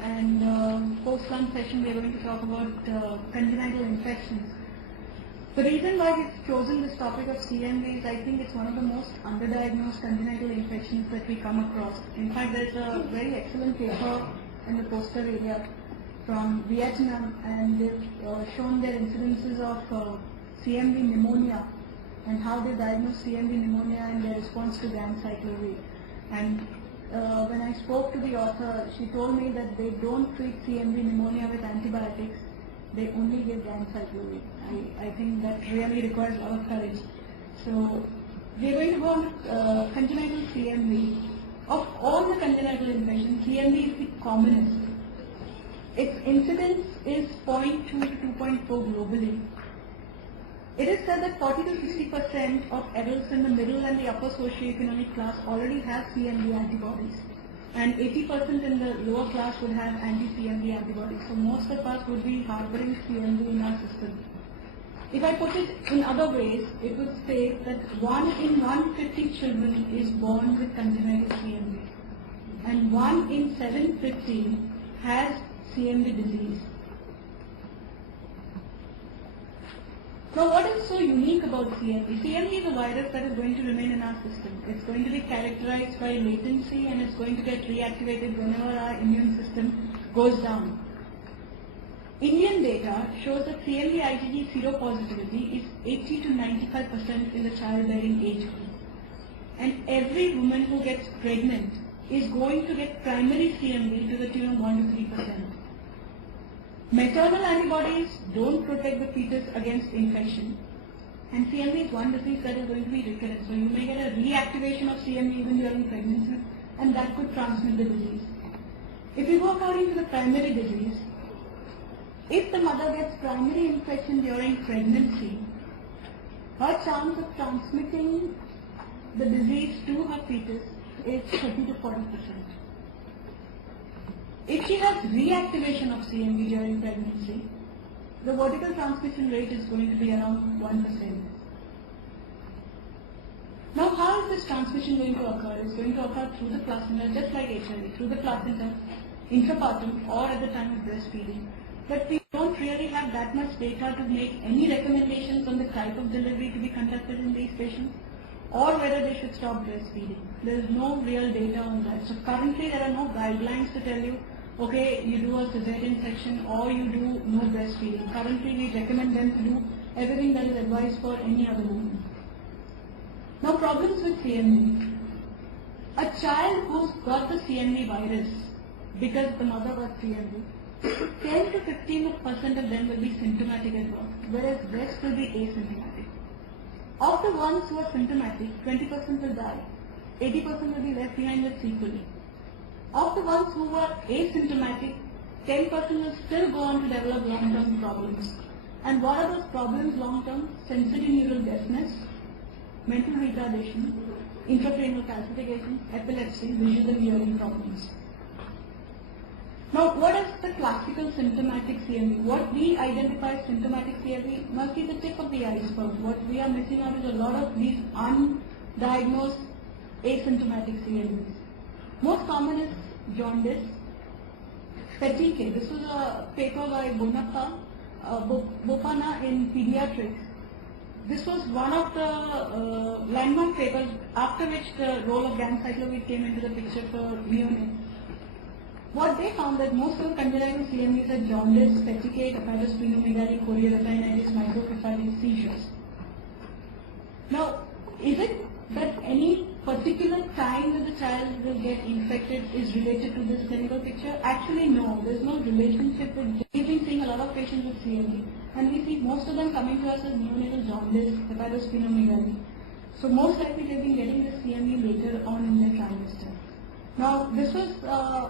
And post-lunch session we are going to talk about congenital infections. The reason why we've chosen this topic of CMV is I think it's one of the most underdiagnosed congenital infections that we come across. In fact, there's a very excellent paper in the poster area from Vietnam, and they've shown their incidences of CMV pneumonia and how they diagnose CMV pneumonia and their response to ganciclovir. And when I spoke to the author, she told me that they don't treat CMV pneumonia with antibiotics, they only give ganciclovir. I think that really requires a lot of courage. So we're going to go on congenital CMV. Of all the congenital infections, CMV is the commonest. Its incidence is 0.2 to 2.4 globally. It is said that 40 to 60% of adults in the middle and the upper socioeconomic class already have CMV antibodies, and 80% in the lower class would have anti-CMV antibodies. So most of us would be harboring CMV in our system. If I put it in other ways, it would say that 1 in 150 children is born with congenital CMV, and 1 in 750 has CMV disease. Now, what is so unique about CMV? CMV is a virus that is going to remain in our system. It's going to be characterized by latency, and it's going to get reactivated whenever our immune system goes down. Indian data shows that CMV IgG seropositivity is 80 to 95% in the childbearing age group. And every woman who gets pregnant is going to get primary CMV to the tune of 1 to 3%. Maternal antibodies don't protect the fetus against infection, and CMV is one disease that is going to be recurrent. So you may get a reactivation of CMV even during pregnancy, and that could transmit the disease. If you go according to the primary disease, if the mother gets primary infection during pregnancy, her chance of transmitting the disease to her fetus is 30 to 40%. If she has reactivation of CMV during pregnancy, the vertical transmission rate is going to be around 1%. Now, how is this transmission going to occur? It's going to occur through the placenta, just like HIV, through the placenta, intrapartum, or at the time of breastfeeding. But we don't really have that much data to make any recommendations on the type of delivery to be conducted in these patients, or whether they should stop breastfeeding. There is no real data on that. So currently there are no guidelines to tell you, okay, you do a cesarean section or you do no breastfeeding. Currently we recommend them to do everything that is advised for any other woman. Now, problems with CMV. A child who's got the CMV virus because the mother got CMV, 10 to 15% of them will be symptomatic at birth, whereas the rest will be asymptomatic. Of the ones who are symptomatic, 20% will die, 80% will be left behind with sequelae. Of the ones who were asymptomatic, 10% will still go on to develop long-term problems. And what are those problems long-term? Sensory neural deafness, mental retardation, intracranial calcification, epilepsy, visual and hearing problems. Now, what is the classical symptomatic CMV? What we identify as symptomatic CMV must be the tip of the iceberg. What we are missing out is a lot of these undiagnosed asymptomatic CMVs. Most common is jaundice, fatigue. This was a paper by Bopana in Pediatric. This was one of the landmark papers after which the role of ganciclovir came into the picture for neonates. What they found that most of the congenital CMVs are jaundice, fatigue, hepatosplenomegaly, chorioretinitis, microcephalic seizures. Now, is it that any particular time that the child will get infected is related to this clinical picture? Actually, no. There is no relationship. We've been seeing a lot of patients with CMV, and we see most of them coming to us as neonatal jaundice, hepatosplenomegaly. So most likely they've been getting this CMV later on in their trimester. Now, this was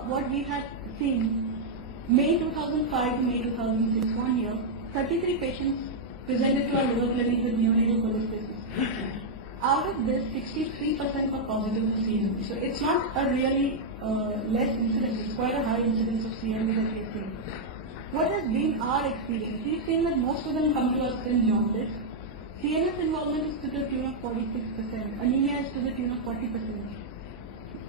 what we had seen May 2005 to May 2006, 1 year. 33 patients presented to our liver clinic with neonatal cholestasis. Out of this, 63% were positive for CMV. So it's not a really less incidence, it's quite a high incidence of CMV that we've seen. What has been our experience? We've seen that most of them come to us in jaundice. CNS involvement is to the tune of 46%. Anemia is to the tune of 40%.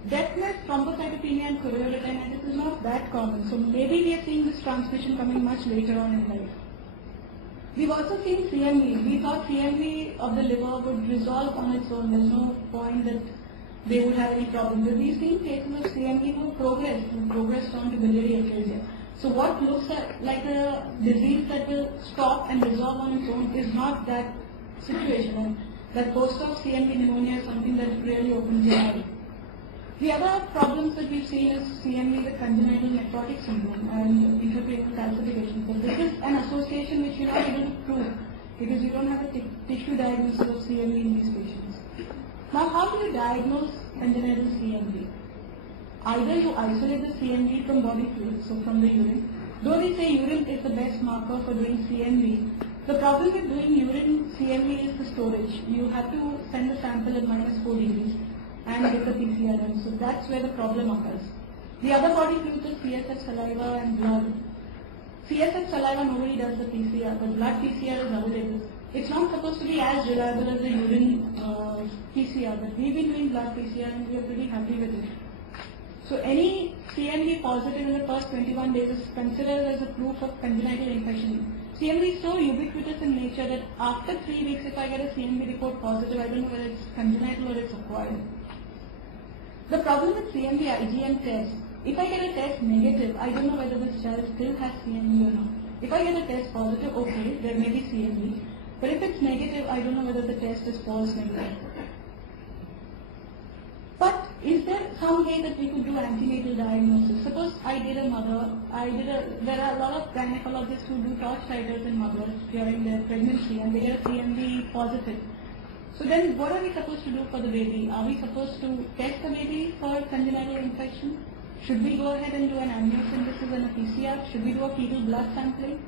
Deafness, thrombocytopenia and chorioretinitis is not that common. So maybe we are seeing this transmission coming much later on in life. We've also seen CMV. We thought CMV of the liver would resolve on its own. There's no point that they would have any problem. But we've seen cases of CMV who progressed on to biliary atresia. So what looks like a disease that will stop and resolve on its own is not that situation. And that post-op CMV pneumonia is something that really opens your eye. The other problems that we've seen is CMV with congenital nephrotic syndrome and intracranial calcification. But this is an association which you're not able to prove because you don't have a tissue diagnosis of CMV in these patients. Now, how do you diagnose congenital CMV? Either you isolate the CMV from body fluids, so from the urine. Though they say urine is the best marker for doing CMV, the problem with doing urine CMV is the storage. You have to send the sample at -4 degrees and get the PCR done. So that's where the problem occurs. The other body fluids is CSF, saliva and blood. CSF, saliva, nobody does the PCR, but blood PCR is available. It's not supposed to be as reliable as the urine PCR, but we've been doing blood PCR and we are pretty happy with it. So any CMV positive in the first 21 days is considered as a proof of congenital infection. CMV is so ubiquitous in nature that after 3 weeks if I get a CMV report positive, I don't know whether it's congenital or it's acquired. The problem with CMV IgM test, if I get a test negative, I don't know whether this child still has CMV or not. If I get a test positive, okay, there may be CMV. But if it's negative, I don't know whether the test is false negative. But is there some way that we could do antenatal diagnosis? Suppose I did a mother, there are a lot of gynecologists who do torch titers in mothers during their pregnancy and they get a CMV positive. So then what are we supposed to do for the baby? Are we supposed to test the baby for congenital infection? Should we go ahead and do an amniocentesis and a PCR? Should we do a fetal blood sampling?